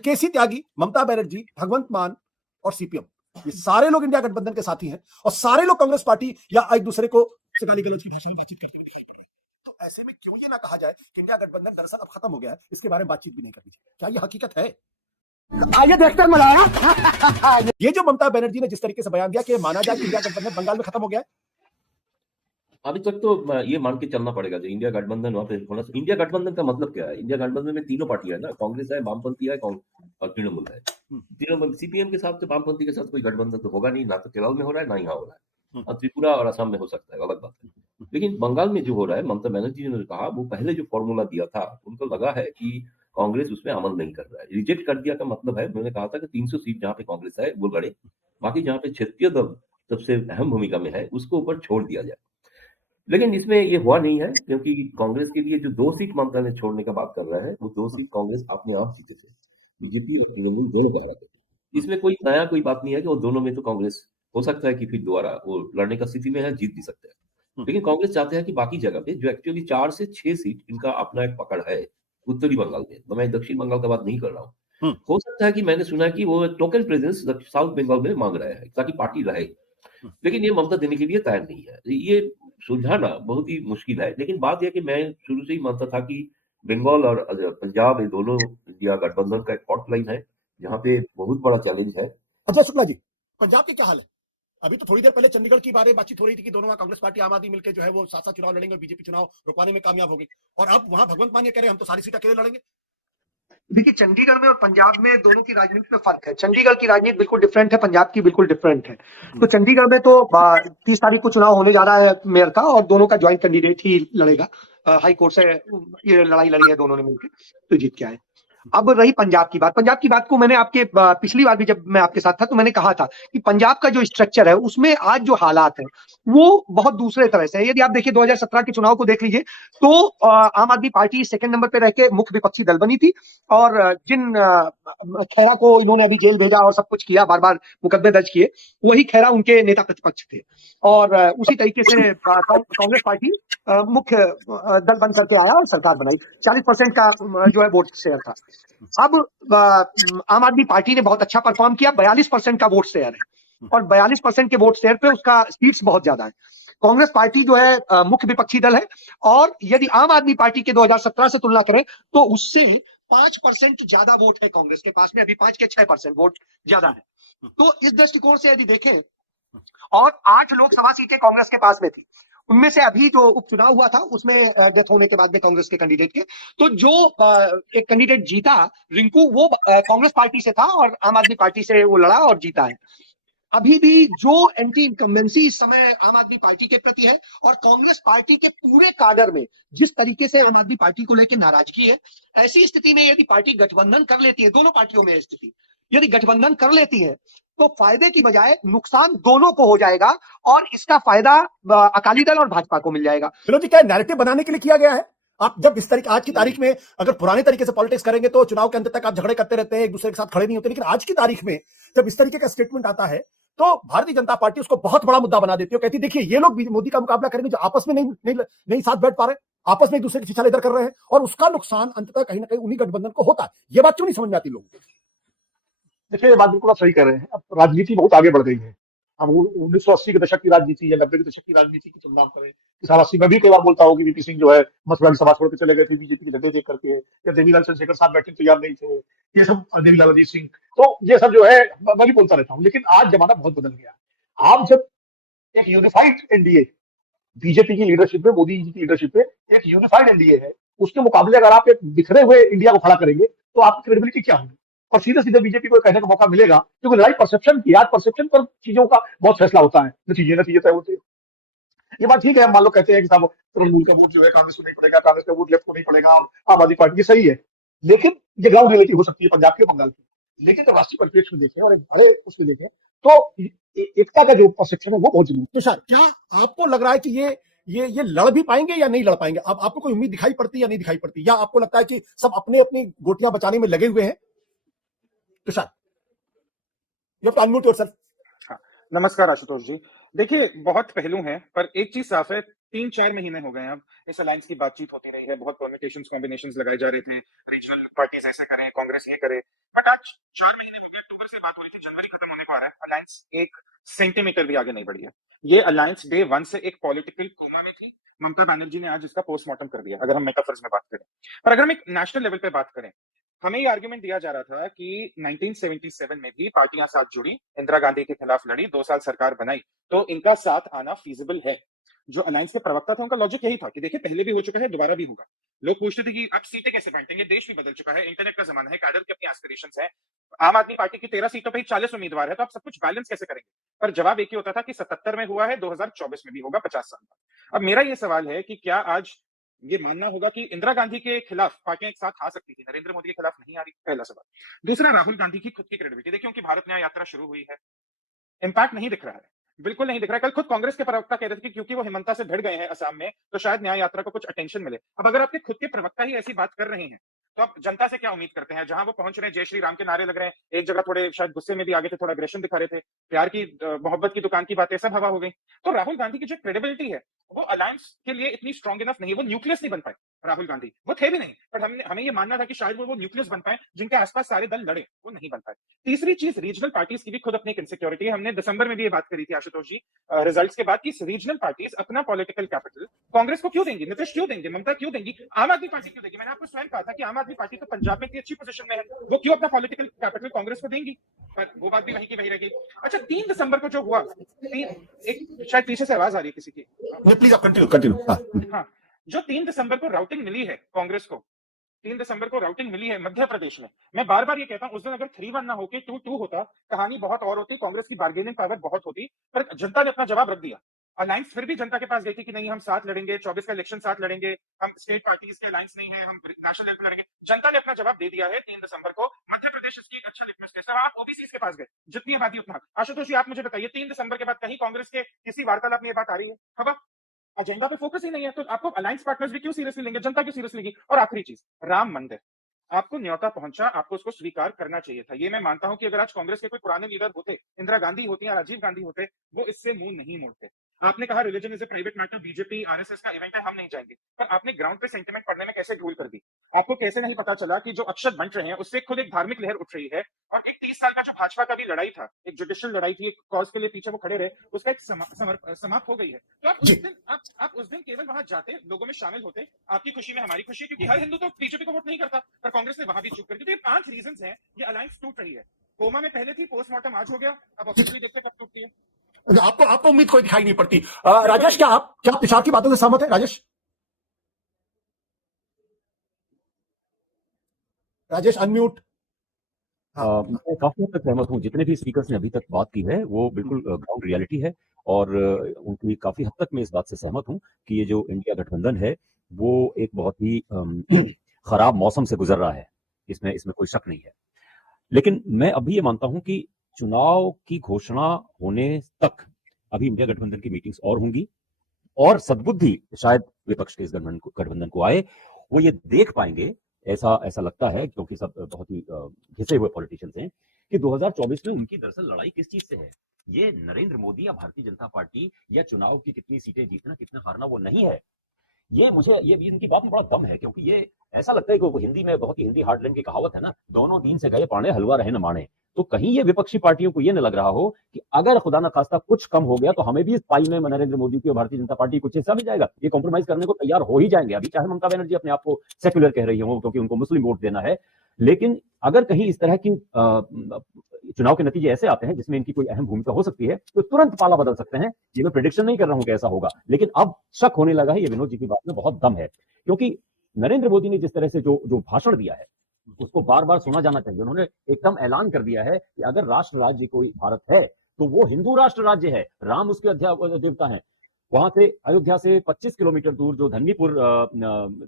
तो केसी त्यागी, ममता बनर्जी, भगवंत मान और सीपीएम, ये सारे लोग इंडिया गठबंधन के साथी हैं और सारे लोग कांग्रेस पार्टी या एक दूसरे को गाली गलौज की भाषा में बातचीत करते हुए दिखाई पड़ रहे हैं। तो ऐसे में क्यों ये ना कहा जाए कि इंडिया गठबंधन दरअसल अब खत्म हो गया है, इसके बारे में बातचीत भी नहीं करनी चाहिए? क्या ये हकीकत है? आइए देखते हैं। ये जो ममता बनर्जी ने जिस तरीके से बयान दिया कि माना जाए कि इंडिया गठबंधन बंगाल में खत्म हो गया है, अभी तक तो ये मान के चलना पड़ेगा जो इंडिया गठबंधन वहां पे होना। इंडिया गठबंधन का मतलब क्या है? इंडिया गठबंधन में तीनों पार्टियां है ना, कांग्रेस है, वामपंथी है और तृणमूल है। तृणमूल सीपीएम के साथ, वामपंथी के साथ कोई गठबंधन तो होगा नहीं, ना तो केरल में हो रहा है ना यहाँ हो रहा है, और त्रिपुरा और असम में हो सकता है, अलग बात है। लेकिन बंगाल में जो हो रहा है, ममता बनर्जी ने कहा, वो पहले जो फॉर्मूला दिया था, उनको लगा है कि कांग्रेस उसमें अमल नहीं कर रहा है, रिजेक्ट कर दिया। का मतलब है, मैंने कहा था कि 300 सीट जहाँ पे कांग्रेस है वो लड़े, बाकी जहाँ पे क्षेत्रीय दल सबसे अहम भूमिका में है उसको ऊपर छोड़ दिया जाए। लेकिन इसमें ये हुआ नहीं है, क्योंकि कांग्रेस के लिए जो 2 सीट ममता ने छोड़ने का बात कर रहा है, वो 2 सीट कांग्रेस अपने आप जीते थे, बीजेपी और तृणमूल दोनों को हरा थे। इसमें कोई नया कोई बात नहीं है कि वो दोनों में तो कांग्रेस हो सकता है कि फिर दोबारा वो लड़ने का स्थिति में है, जीत भी सकते हैं। लेकिन कांग्रेस चाहते हैं कि बाकी जगह पे जो एक्चुअली 4 से 6 सीट इनका अपना एक पकड़ है उत्तरी बंगाल में, तो मैं दक्षिण बंगाल का बात नहीं कर रहा हूँ। हो सकता है कि मैंने सुना है कि वो टोकन प्रेजेंस साउथ बंगाल में मांग रहे हैं ताकि पार्टी रहे, लेकिन ये ममता देने के लिए तैयार नहीं है। ये सुलझाना बहुत ही मुश्किल है। लेकिन बात यह कि मैं शुरू से ही मानता था कि बंगाल और पंजाब, ये दोनों इंडिया गठबंधन का एक फॉल्ट लाइन है, जहाँ पे बहुत बड़ा चैलेंज है। अजय शुक्ला जी, पंजाब की क्या हाल है? अभी तो थोड़ी देर पहले चंडीगढ़ की बारे बातचीत हो रही थी कि दोनों वहां कांग्रेस पार्टी आम आदमी मिलकर जो है वो साथ साथ चुनाव लड़ेंगे और बीजेपी चुनाव रुकवाने में कामयाब हो गई, और अब वहां भगवंत मान ये कह रहे हैं हम तो सारी सीट अकेले लड़ेंगे। देखिए, चंडीगढ़ में और पंजाब में दोनों की राजनीति में फर्क है। चंडीगढ़ की राजनीति बिल्कुल डिफरेंट है, पंजाब की बिल्कुल डिफरेंट है। तो चंडीगढ़ में तो 30 तारीख को चुनाव होने जा रहा है मेयर का, और दोनों का ज्वाइंट कैंडिडेट ही लड़ेगा। हाई कोर्ट से ये लड़ाई लड़ी है दोनों ने मिलकर, तो जीत के आए। अब रही पंजाब की बात। पंजाब की बात को मैंने आपके पिछली बार भी जब मैं आपके साथ था तो मैंने कहा था कि पंजाब का जो स्ट्रक्चर है उसमें आज जो हालात है वो बहुत दूसरे तरह से है। यदि आप देखिए 2017 के चुनाव को देख लीजिए तो आम आदमी पार्टी सेकंड नंबर पे रह के मुख्य विपक्षी दल बनी थी, और जिन खैरा को इन्होंने अभी जेल भेजा और सब कुछ किया, बार बार मुकदमे दर्ज किए, वही खैरा उनके नेता प्रतिपक्ष थे। और उसी तरीके से कांग्रेस पार्टी मुख्य दल बन करके आया और सरकार बनाई। 40% का जो है वोट शेयर था। अब आम आदमी पार्टी ने बहुत अच्छा परफॉर्म किया, 42% का वोट शेयर है, और 42% के वोट शेयर पे उसका सीट्स बहुत ज्यादा है। कांग्रेस पार्टी जो है मुख्य विपक्षी दल है, और यदि आम आदमी पार्टी के 2017 से तुलना करें तो उससे 5% ज्यादा वोट है कांग्रेस के पास में, अभी 5 के 6% वोट ज्यादा है। तो इस दृष्टिकोण से यदि देखें, और 8 लोकसभा सीटें कांग्रेस के पास में थी, उनमें से अभी जो उपचुनाव हुआ था उसमें डेथ होने के बाद में कांग्रेस के कैंडिडेट के, तो जो एक कैंडिडेट जीता रिंकू, वो कांग्रेस पार्टी से था और आम आदमी पार्टी से वो लड़ा और जीता है। अभी भी जो एंटी इनकम्बेंसी इस समय आम आदमी पार्टी के प्रति है, और कांग्रेस पार्टी के पूरे काडर में जिस तरीके से आम आदमी पार्टी को लेकर नाराजगी है, ऐसी स्थिति में यदि पार्टी गठबंधन कर लेती है, दोनों पार्टियों में स्थिति यदि गठबंधन कर लेती है तो फायदे की बजाय नुकसान दोनों को हो जाएगा, और इसका फायदा अकाली दल और भाजपा को मिल जाएगा। विनोद जी, क्या नैरेटिव बनाने के लिए किया गया है? आप जब इस तरीके आज की तारीख में अगर पुराने तरीके से पॉलिटिक्स करेंगे तो चुनाव के अंत तक आप झगड़े करते रहते हैं, एक दूसरे के साथ खड़े नहीं होते, लेकिन आज की तारीख में जब इस तरीके का स्टेटमेंट आता है तो भारतीय जनता पार्टी उसको बहुत बड़ा मुद्दा बना देती है। कहती है देखिए ये लोग मोदी का मुकाबला करेंगे जो आपस में नहीं साथ बैठ पा रहे, आपस में एक दूसरे की फिछा लेकर कर रहे हैं, और उसका नुकसान अंततः कहीं ना कहीं उन्हीं गठबंधन को होता है। ये बात क्यों नहीं समझ में आती लोगों को? देखिए, ये बात बिल्कुल आप सही कर रहे हैं। अब राजनीति बहुत आगे बढ़ गई है। हम 1980 के दशक की राजनीति या 90 के दशक की राजनीति की तुलना करें, कि साल 80 में भी कई बार बोलता हूँ कि वीपी सिंह जो है मथुरा की सभा छोड़ के चले गए थे बीजेपी की जगह देख करके, या देवीलाल चंद्रशेखर साहब बैठने तैयार नहीं थे, ये सब, देवीलाल अजीत सिंह, तो ये सब जो है मैं भी बोलता रहता हूँ। लेकिन आज जमाना बहुत बदल गया। आप जब एक यूनिफाइड एनडीए, बीजेपी की लीडरशिप में, मोदी जी की लीडरशिप में एक यूनिफाइड एनडीए है, उसके मुकाबले अगर आप एक बिखरे हुए इंडिया को खड़ा करेंगे तो आपकी क्रेडिबिलिटी क्या होगी? और सीधे सीधे बीजेपी को कहने का मौका मिलेगा, क्योंकि लड़ाई परसेप्शन की, आज परसेप्शन पर चीजों का बहुत फैसला होता है, नतीजे तय होते हैं। ये बात ठीक है, हम मान लो कहते हैं कि साहब तृणमूल का वोट जो है कांग्रेस को नहीं पड़ेगा, कांग्रेस का वोट लेफ्ट को नहीं पड़ेगा, और आम आदमी पार्टी की सही है, लेकिन ये ग्राउंड रियलिटी हो सकती है पंजाब की, बंगाल की। लेकिन जब राष्ट्रीय परिप्रेक्ष्य में देखें और एक बड़े उसमें देखें तो एकता का जो परसेप्शन है वो बहुत जरूरी है। तो सर, क्या आपको लग रहा है कि ये लड़ भी पाएंगे या नहीं लड़ पाएंगे? अब आपको कोई उम्मीद दिखाई पड़ती या नहीं दिखाई पड़ती, या आपको लगता है कि सब अपने अपनी गोटियां बचाने में लगे हुए हैं? Tushar, you have to unmute yourself. नमस्कार आशुतोष जी। देखिए, बहुत पहलू हैं, पर एक चीज साफ है, 3-4 महीने हो गए हैं अब इस अलायंस की बातचीत होती रही है, बहुत परम्यूटेशंस कॉम्बिनेशंस लगाए जा रहे थे, रीजनल पार्टीज ऐसे करें, कांग्रेस ये करे, बट आज 4 महीने हो गए, अक्टूबर से बात हो रही थी, जनवरी खत्म होने को आ रहा है, अलायंस 1 सेंटीमीटर भी आगे नहीं बढ़ी है। ये अलायंस डे 1 से एक पॉलिटिकल कोमा में थी। ममता बनर्जी ने आज इसका पोस्टमार्टम कर दिया, अगर हम मेटाफर्स में बात करें। पर अगर हम एक नेशनल लेवल पे बात करें, हमें ये आर्गुमेंट दिया जा रहा था कि 1977 में भी पार्टियां साथ जुड़ी, इंदिरा गांधी के खिलाफ लड़ी, 2 साल सरकार बनाई, तो इनका साथ आना फीजिबल है। जो अलायंस के प्रवक्ता थे उनका लॉजिक यही था कि देखिए पहले भी हो चुका है, दोबारा भी होगा। लोग पूछते थे कि अब सीटें कैसे बांटेंगे, देश भी बदल चुका है, इंटरनेट का जमाना है, कैडर की अपनी एस्पिरेशंस है, आम आदमी पार्टी की 13 सीटों पर ही 40 उम्मीदवार है, तो आप सब कुछ बैलेंस कैसे करेंगे? पर जवाब एक ही होता था कि 77 में हुआ है, 2024 में भी होगा, 50 साल बाद। अब मेरा ये सवाल है कि क्या आज ये मानना होगा कि इंदिरा गांधी के खिलाफ पार्टियां एक साथ आ सकती थी, नरेंद्र मोदी के खिलाफ नहीं आ रही? पहला सवाल। दूसरा, राहुल गांधी की खुद की क्रेडिबिलिटी देखिए, उनकी भारत न्याय यात्रा शुरू हुई है, इंपैक्ट नहीं दिख रहा है, बिल्कुल नहीं दिख रहा है। कल खुद कांग्रेस के प्रवक्ता कह रहे थे कि क्योंकि वो हिमंता से भिड़ गए हैं असम में, तो शायद न्याय यात्रा को कुछ अटेंशन मिले। अब अगर आपके खुद के प्रवक्ता ही ऐसी बात कर रहे हैं, तो आप जनता से क्या उम्मीद करते हैं? जहां वो पहुंच रहे हैं, जय श्री राम के नारे लग रहे हैं, एक जगह थोड़े शायद गुस्से में भी आगे थे, थोड़ा एग्रेशन दिखा रहे थे, प्यार की मोहब्बत की दुकान की बातें सब हवा हो गई। तो राहुल गांधी की जो क्रेडिबिलिटी है, वो अलायंस के लिए इतनी स्ट्रॉन्ग इनफ नहीं, वो न्यूक्लियस नहीं बन पाए राहुल गांधी, वो थे भी नहीं, बट हमें ये मानना था कि शायद वो न्यूक्लियस बन पाए जिनके आसपास सारे दल लड़े, वो नहीं बन पाए। तीसरी चीज, रीजनल पार्टीज की भी खुद अपनी एक इनसिक्योरिटी है। हमने दिसंबर में भी ये बात करी थी आशुतोष जी रिजल्ट्स के बाद, कि रीजनल पार्टीज अपना पॉलिटिकल कैपिटल कांग्रेस को क्यों देंगी, नीतीश क्यों देंगे, ममता क्यों देंगी, आम आदमी पार्टी क्यों देगी? मैंने आपको स्वयं कहा था कि आम आदमी पार्टी तो पंजाब में इतनी अच्छी पोजीशन में है, वो क्यों अपना पॉलिटिकल कैपिटल कांग्रेस को देंगी? पर वो बात भी वही की वही रहेगी। अच्छा, 3 दिसंबर को जो हुआ, एक शायद पीछे से आवाज आ रही है किसी की, प्लीज आप कंटिन्यू। हाँ, जो 3 दिसंबर को राउटिंग मिली है कांग्रेस को, 3 दिसंबर को राउटिंग मिली है मध्य प्रदेश में, मैं बार बार ये कहता हूं, उस दिन अगर 3-1 ना होके 2-2 होता, कहानी बहुत और होती, कांग्रेस की बार्गेनिंग पावर बहुत होती, पर जनता ने अपना जवाब रख दिया। अलायंस फिर भी जनता के पास गई थी कि नहीं, हम साथ लड़ेंगे, 24 का इलेक्शन साथ लड़ेंगे, हम स्टेट पार्टीज के अलायंस नहीं है, हम नेशनल लेवल पर लड़ेंगे। जनता ने अपना जवाब दे दिया है 3 दिसंबर को। मध्य प्रदेश इसकी एक अच्छा लिटमस टेस्ट है। आप ओबीसी के पास गए, जितनी आबादी उतना। आशुतोष जी, आप मुझे बताइए, 3 दिसंबर के बाद कहीं कांग्रेस के किसी वार्तालाप में ये बात आ रही है? खबर एजेंडा पे फोकस ही नहीं है, तो आपको अलायंस पार्टनर्स भी क्यों सीरियसली लेंगे, जनता क्यों सीरियसली लेगी? और आखिरी चीज, राम मंदिर, आपको न्योता पहुंचा, आपको उसको स्वीकार करना चाहिए था। ये मैं मानता हूं कि अगर आज कांग्रेस के कोई पुराने लीडर होते, इंदिरा गांधी होती या राजीव गांधी होते, वो इससे मुंह नहीं मोड़ते। आपने कहा religion is a private matter, BJP RSS का इवेंट है, हम नहीं जाएंगे, पर आपने ग्राउंड पे सेंटिमेंट पढ़ने में कैसे ढूल कर दी? आपको कैसे नहीं पता चला कि जो अक्षत बंट रहे हैं उससे खुद एक धार्मिक लहर उठ रही है, और एक 30 साल का जो भाजपा का भी लड़ाई था, एक जुडिशियल लड़ाई थी, एक कॉज के लिए पीछे वो खड़े रहे, उसका एक समाप्त हो गई है। तो आप उस दिन केवल वहां जाते, लोगों में शामिल होते, आपकी खुशी में हमारी खुशी है, क्योंकि हर हिंदू तो बीजेपी को वोट नहीं करता, पर कांग्रेस ने वहां भी चूक कर दी। तो ये 5 रीजंस हैं, ये अलायंस टूट रही है। कोमा में पहले थी, पोस्टमार्टम आज हो गया, अब ऑफिशियली देखते कब टूटती है। आपको उम्मीद कोई दिखाई नहीं पड़ती। राजेश, क्या आप तुषार की बातों से सहमत है? राजेश अनम्यूट। मैं काफी हद तक सहमत हूँ। जितने भी स्पीकर्स ने अभी तक बात की है वो बिल्कुल ग्राउंड रियलिटी है, और उनकी काफी हद तक मैं इस बात से सहमत हूँ कि ये जो इंडिया गठबंधन है वो एक बहुत ही खराब मौसम से गुजर रहा है, इसमें कोई शक नहीं है। लेकिन मैं अभी ये मानता हूं कि चुनाव की घोषणा होने तक अभी इंडिया गठबंधन की मीटिंग्स और होंगी, और सद्बुद्धि शायद विपक्ष के इस गठबंधन को आए, वो ये देख पाएंगे, ऐसा लगता है, क्योंकि सब बहुत ही घिसे हुए पॉलिटिशियंस हैं, कि 2024 में उनकी दरअसल लड़ाई किस चीज से है। ये नरेंद्र मोदी या भारतीय जनता पार्टी या चुनाव की कितनी सीटें जीतना कितना हारना वो नहीं है। ये इनकी बात में बड़ा दम है, क्योंकि ये ऐसा लगता है कि वो हिंदी में बहुत ही हिंदी हार्डलैंड की कहावत है ना, दोनों दीन से गए पाने, हलवा रहे न माने। तो कहीं ये विपक्षी पार्टियों को ये न लग रहा हो कि अगर खुदा न खास्ता कुछ कम हो गया तो हमें भी इस पाई में नरेंद्र मोदी की और भारतीय जनता पार्टी कुछ हिस्सा मिल जाएगा। ये कॉम्प्रोमाइज करने को तैयार हो ही जाएंगे। अभी चाहे ममता बनर्जी अपने आप को सेक्युलर कह रही हो क्योंकि उनको मुस्लिम वोट देना है, लेकिन अगर कहीं इस तरह की चुनाव के नतीजे ऐसे आते हैं जिसमें इनकी कोई अहम भूमिका हो सकती है, तो तुरंत पाला बदल सकते हैं। ये मैं प्रेडिक्शन नहीं कर रहा हूं कि ऐसा होगा, लेकिन अब शक होने लगा है। ये विनोद जी की बात में बहुत दम है, क्योंकि नरेंद्र मोदी ने जिस तरह से जो भाषण दिया है उसको बार बार सुना जाना चाहिए। उन्होंने एकदम ऐलान कर दिया है कि अगर राष्ट्र राज्य कोई भारत है तो वो हिंदू राष्ट्र राज्य है, राम उसके देवता है। वहां से अयोध्या से 25 किलोमीटर दूर जो धन्नीपुर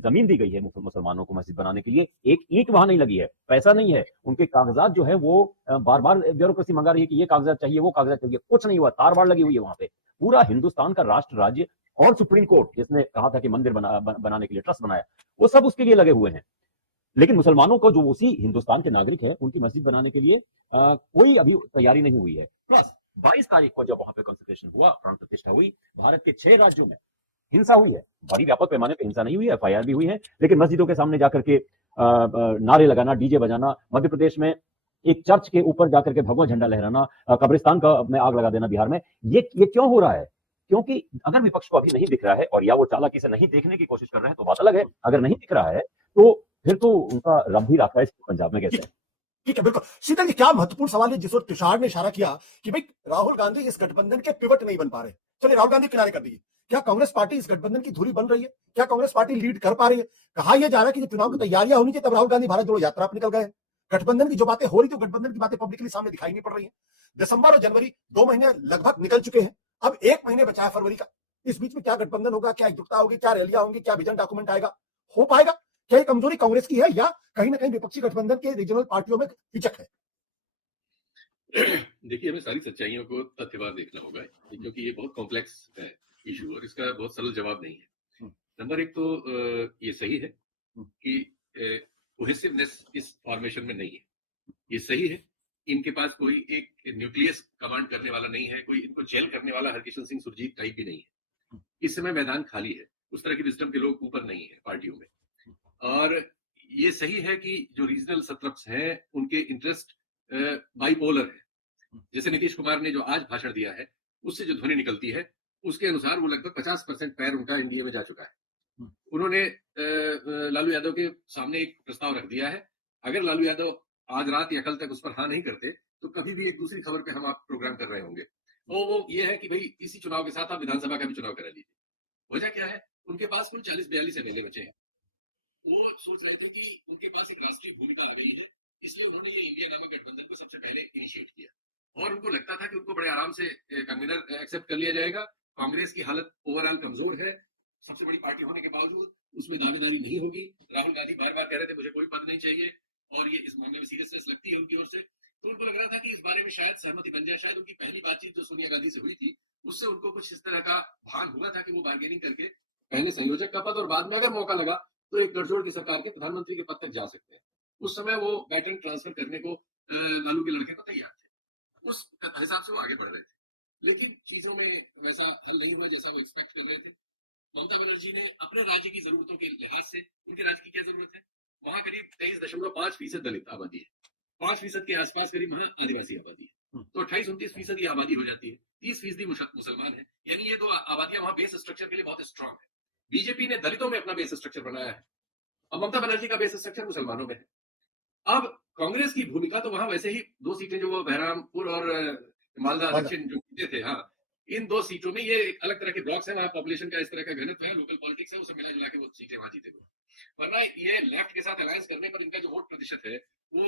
जमीन दी गई है मुसलमानों को मस्जिद बनाने के लिए, एक ईंट वहां नहीं लगी है, पैसा नहीं है, उनके कागजात जो है वो बार बार ब्यूरोक्रेसी मंगा रही है कि ये कागजात चाहिए, वो कागजात चाहिए, कुछ नहीं हुआ, तार बाड़ लगी हुई है वहां पे। पूरा हिंदुस्तान का राष्ट्र राज्य और सुप्रीम कोर्ट जिसने कहा था कि मंदिर बनाने के लिए ट्रस्ट बनाया, वो सब उसके लिए लगे हुए हैं। लेकिन मुसलमानों को जो उसी हिंदुस्तान के नागरिक हैं उनकी मस्जिद बनाने के लिए कोई अभी तैयारी नहीं हुई है। प्लस 22 तारीख को जब वहां पे कंसंट्रेशन हुआ, प्राण प्रतिष्ठा हुई, भारत के 6 राज्यों में हिंसा हुई है। बड़ी व्यापक पैमाने पर हिंसा नहीं हुई है, एफआईआर भी हुई है, लेकिन मस्जिदों के सामने जाकर के नारे लगाना, डीजे बजाना, मध्य प्रदेश में एक चर्च के ऊपर जाकर के भगवा झंडा लहराना, कब्रिस्तान का में आग लगा देना बिहार में, ये क्यों हो रहा है? क्योंकि अगर विपक्ष को अभी नहीं दिख रहा है और या वो चालाकी से नहीं देखने की कोशिश कर रहे हैं तो बात अलग है। अगर नहीं दिख रहा है तो फिर तो उनका रब भी राखा है पंजाब में कैसे है? ठीक है, बिल्कुल। शीतल जी, क्या महत्वपूर्ण सवाल है जिस ओर तुषार ने इशारा किया कि भाई राहुल गांधी इस गठबंधन के पिवट नहीं बन पा रहे। चलिए राहुल गांधी किनारे कर दीजिए, क्या कांग्रेस पार्टी इस गठबंधन की धुरी बन रही है? क्या कांग्रेस पार्टी लीड कर पा रही है? कहा यह जा रहा है कि जब चुनाव की तैयारियां होनी चाहिए तब राहुल गांधी भारत जोड़ो यात्रा पर निकल गए। गठबंधन की जो बातें हो रही थी, गठबंधन की बातें पब्लिकली सामने दिखाई नहीं पड़ रही है। दिसंबर और जनवरी 2 महीने लगभग निकल चुके हैं, अब 1 महीने बचा है फरवरी का। इस बीच में क्या गठबंधन होगा, क्या एकजुटता होगी, क्या रैलियां होंगी, क्या विजन डॉक्यूमेंट आएगा, हो पाएगा? क्या ये कमजोरी कांग्रेस की है या कहीं ना कहीं विपक्षी गठबंधन के रीजनल पार्टियों में हिचक है? देखिए, हमें सारी सच्चाइयों को तथ्यवार देखना होगा, क्योंकि ये बहुत कॉम्प्लेक्स है इशू और इसका बहुत सरल जवाब नहीं है। नंबर एक तो ये सही है कि कोहेसिवनेस इस फॉर्मेशन में नहीं है। ये सही है, इनके पास कोई एक न्यूक्लियस कमांड करने वाला नहीं है, कोई इनको जेल करने वाला हरकिशन सिंह सुरजीत टाइप भी नहीं है। इस समय मैदान खाली है, उस तरह की विजडम के लोग ऊपर नहीं है पार्टियों में। और ये सही है कि जो रीजनल सत्रप्स हैं उनके इंटरेस्ट बाइपोलर है। जैसे नीतीश कुमार ने जो आज भाषण दिया है, उससे जो ध्वनि निकलती है उसके अनुसार वो लगभग 50% पैर उनका एनडीए में जा चुका है। उन्होंने लालू यादव के सामने एक प्रस्ताव रख दिया है, अगर लालू यादव आज रात या कल तक उस पर हाँ नहीं करते तो कभी भी एक दूसरी खबर पे हम आप प्रोग्राम कर रहे होंगे। वो ये है कि भाई इसी चुनाव के साथ आप विधानसभा का भी चुनाव करा लीजिए। वजह क्या है, उनके पास कुल 40-42 एमएलए बचे हैं। वो सोच रहे थे कि उनके पास एक राष्ट्रीय भूमिका आ गई है, इसलिए उन्होंने ये इंडिया नामक गठबंधन को सबसे पहले इनिशिएट किया और उनको लगता था कि उनको बड़े आराम से कन्वीनर एक्सेप्ट कर लिया जाएगा। कांग्रेस की हालत ओवरऑल कमजोर है, सबसे बड़ी पार्टी होने के बावजूद उसमें दावेदारी नहीं होगी। राहुल गांधी बार बार कह रहे थे मुझे कोई पद नहीं चाहिए और ये इस मामले में सीरियसनेस लगती है उनकी ओर से, तो उनको लग रहा था कि इस बारे में शायद सहमति बन जाए। शायद उनकी पहली बातचीत जो सोनिया गांधी से हुई थी उससे उनको कुछ इस तरह का भान हुआ था कि वो बार्गेनिंग करके पहले संयोजक का पद और बाद में अगर मौका लगा तो एक गठजोड़ की सरकार के प्रधानमंत्री के पद तक जा सकते हैं। उस समय वो बैटन ट्रांसफर करने को लालू के लड़के को तैयार थे, उस हिसाब से वो आगे बढ़ रहे थे। लेकिन चीजों में वैसा हल नहीं हुआ जैसा वो एक्सपेक्ट कर रहे थे। ममता बनर्जी ने अपने राज्य की जरूरतों के लिहाज से, उनके राज्य की क्या जरूरत है, वहां करीब 23.5% दलित आबादी है, 5% के आसपास करीब वहां आदिवासी आबादी है, तो 28-29% की आबादी हो जाती है, 30% मुसलमान है। यानी ये दो आबादियां वहां बेस स्ट्रक्चर के लिए बहुत स्ट्रांग है। बीजेपी ने दलितों में अपना बेस स्ट्रक्चर बनाया है और ममता बनर्जी का बेस स्ट्रक्चर मुसलमानों में है। अब कांग्रेस की भूमिका तो वहां वैसे ही 2 सीटें जो वो बहरामपुर और मालदा दक्षिण जो जीते थे, हाँ, इन 2 सीटों में ये एक अलग तरह के ब्लॉक्स हैं, वहां पॉपुलेशन का इस तरह का घनत्व है, लोकल पॉलिटिक्स है, उसे मिला जुला के वो सीटें वहां जीते हुए। वरना ये लेफ्ट के साथ अलायंस करने पर इनका जो वोट प्रतिशत है वो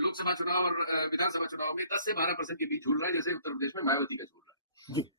लोकसभा चुनाव और विधानसभा चुनाव में 10 से 12% के बीच झूल रहा है, जैसे उत्तर प्रदेश में मायावती का झूल रहा है।